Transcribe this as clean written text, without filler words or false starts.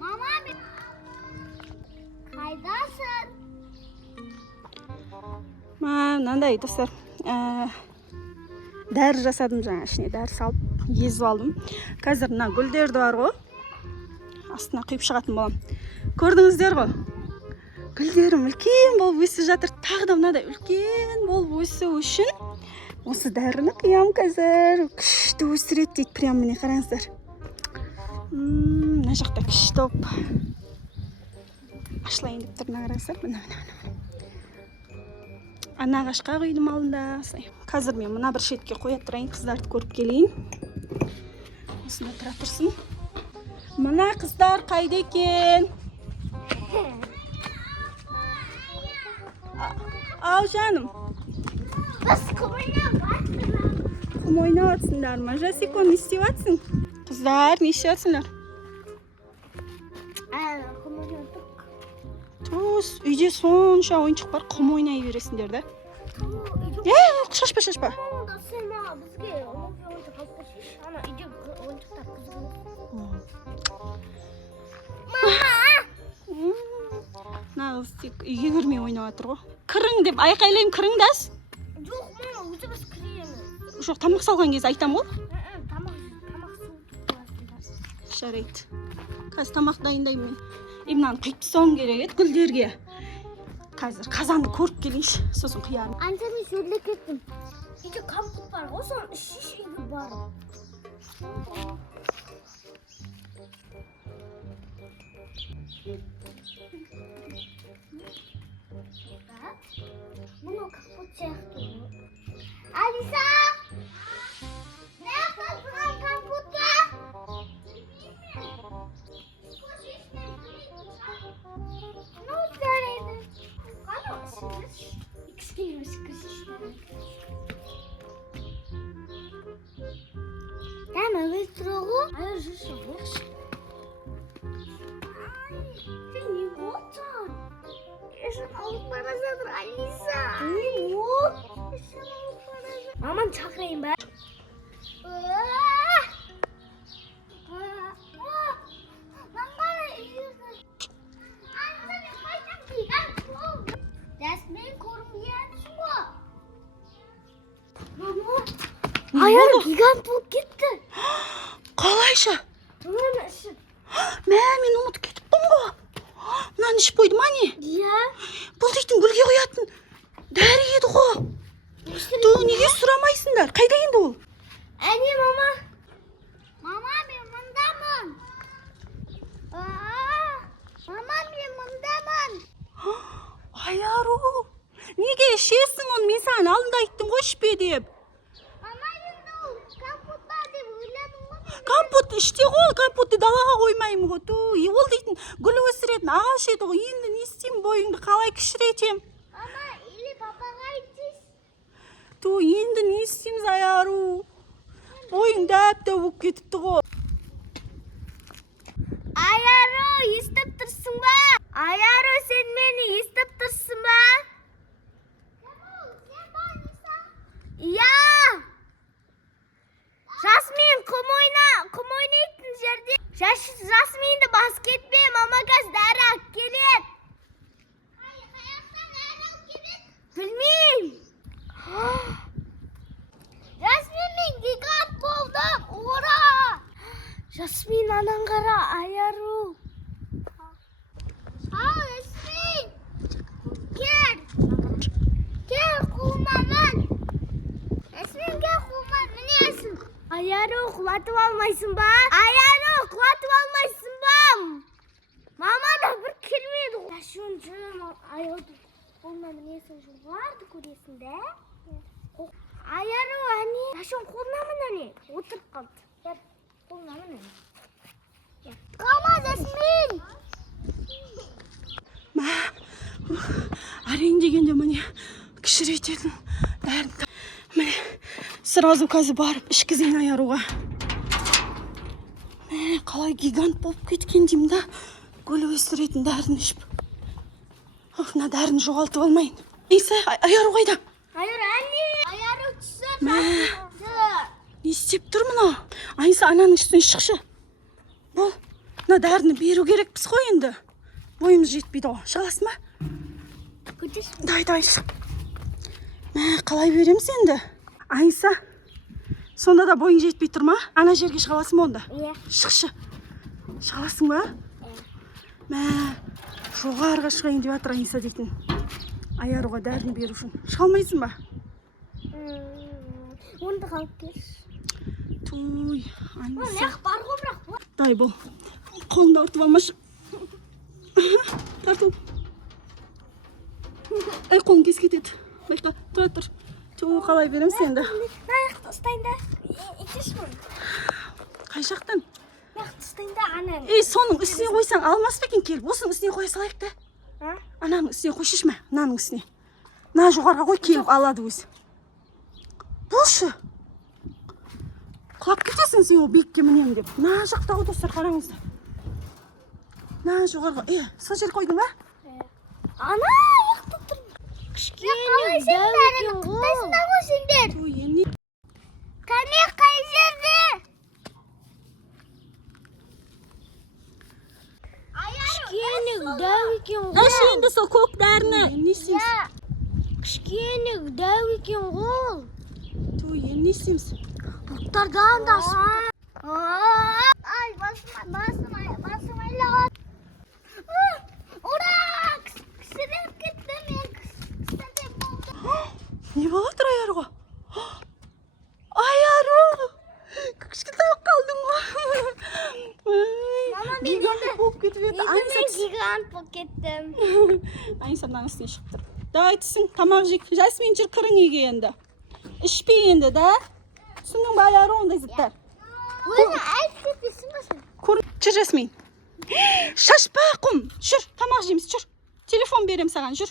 Mama қайдасың? Мынандай достар, дәрі жасадым жаңа, ішіне дәрі салып, езіп алдым. Қазір мына гүлдерді бар ғой, астына құйып шығатын болам. Көрдіңіздер ғой? Гүлдерім үлкен болып өсіп жатыр. Тағы да мынадай үлкен болып өсу үшін осы дәріні құям қазір. Күшті өсіреді дейді, прям міне қараңыздар. Мына жақта күшті болып ашылайын деп тұр, мына қараңыздар. Мына. Ана ағашқа құйдым алдында. Қазір мен мына бір шетке қоя тұрайын, қыздарды көріп келейін. Осында тұра тұрсын. Мына қыздар қайда екен? Ау жаным. Біз құм ойнап жатырмыз. Құм ойнап жатсыңдар ма? Жасико, не істеп жатсың? Қыздар, не істеп жатсыңдар? Құм ойнадық. Үйде сонша ойыншық бар, құм ойнай бересіңдер да. Шашпа. Сен бізге ойыншық алып қойшы. Ана үйде ойыншықтар қызық. Мына қыз тек үйге кірмей ойнап жатыр ғой. Кірің деп айқайлаймын, кіріңдәс. Жоқ, мама, өзі біз кіреміз. Жоқ, тамақ салған кезде айтам ғой. Тамақ суытып. Жарайды. Қазір тамақ дайындаймын мен. Мынаны құйып тастауым керек еді гүлдерге. Қазір қазанды көріп келейінші, сосын құярмын. Анша мен шөлде кеттім. Үйде компот бар ғой, соны ішші үйге барып. Мұны компот сияқты. Алиса! Не қылған компотқа? Там өз тұрығы? Айыр жүрші бұқшы. Сен не болсың? Ешін алып бара жатыр, Алиса. Не бол? Ешін алып бара жатыр. Маман шақырайын ба? Ayar gigant болып кетті. Қалайша? Мына ішіп. Мен ұмытып кетіппін ғой. Мынаны ішіп қойды ма не? Иә. Бұл дейтін гүлге қоятын дәрі еді ғой. Неге сұрамайсыңдар? Қайда енді ол? Әне, мама. Мама, мен мұндамын. Мама, мен мұндамын. Айару, неге ішесің оны? Мен саған алдында айттым ғой ішпе деп. Компот іште ғой, компотты далаға қоймаймын ғой. Ол дейтін гүл өсіретін ағаш еді ғой. Енді не істеймін, бойыңды қалай кішіретем? Мама, или папаға айтсыз? Енді не істейміз, Айару? Бойың дәп-дәп болып кетіпті ғой. Айару, естіп тұрсың ба? Айару, сен мені естіп тұрсың ба? Сен ба, Ниса? Иә! Жасмин, құм ойнайтын жерде. Жасминді бас кетпе, мама қазір дәрі алып келеді. Қаяқтан дәрі алып келеді? Білмеймін. Жасмин, мен гигант болдым, ура! Жасмин, анан қара, Айару. Жасмин, кел құлмамын. Жасмин, кел құлмамын, мінесің. Айару, құлатып алмайсың ба? Айару, құлатып алмайсың ба? Мама да бір келмеді. Ташуын жүрім, айалды қолына мінесің жоғарды көресің де. Айару, әне. Ташуын қолына мін әне. Отырып қалды. Қолына мін әне. Қама, Жасмин. Әрең дегенде міне кішірейтетін дәрін. Міне сразу қазір барып ішкізейін Айаруға. Қалай гигант болып кеткен деймін да, гүл өсіретін дәрін ішіп. Мына дәрін жоғалтып алмайын. Несі, Айару қайда? Айару, әне. Айару түсіп. Не істеп тұр мына? Айса, ананың үстіне шықшы. Бол, мына дәріні беру керекпіз ғой енді. Бойымыз жетпейді ғой. Шығасың ба? Көтешпін. Дай, шық. Мә, қалай береміз енді? Айса, сонда да бойың жетпей тұр ма? Ана жерге шыға аласың ба онда? Иә. Шықшы. Шыға аласың ба? Мә, жоғарыға шығайын деп жатыр Айса дейтін. Аяруға дәріні беру үшін. Шыға алмайсың ба? Онда қалып келші. Туй, Айса. Бар ғой бірақ. Дай бол. Қолыңды ауыртып алмашы. Тарту. Ай, қолың кес кетеді. Байқа, тұр. Туй, қалай берем сенді? Аяқты ұстайын да. Итешмін. Қай жақтан? Аяқты ұстайын да ананы. Соның үстіне қойсаң алмас па екен келіп? Осының үстіне қоя салайық та. Ананың үстіне қой шешме, мынаның үстіне. Мына жоғарға қой, келіп алады өзі. Болшы. Құлап кетесің сен ол биікке мінем деп. Мына жақта достар, қараңыздар. Мына жоғарға. Сол жер қойдың ба? Ана аяқты тұр. Кішкене дәу екен ғой. Туй, енді. Кәне қай жерде? Кішкене дәу екен ғой. Әш енді сол көк дәріні. Не істейміз? Кішкене дәу екен ғой. Туй, енді не істейміз? Бұлттардан да асып. Ай, басым айлаған. Ура! Кісіреп кетті мен. Кісіреп болды. Не болады Аяруға? Айару! Кішкентай қалдың ғой. Гигант болып кетіп еді. Мен гигант болып кеттім. Айса мынаның үстіне шығып тұр. Давай түсің, тамақ жейік. Жасмин жүр кірің үйге енді. Ішпей енді, да? Түсінің ба Айару ондай заттар? Өзі әліп кетпесің ба сен? Жүр Жасмин. Шашпа құм. Жүр, тамақ жейміз, жүр. Телефон берем саған, жүр.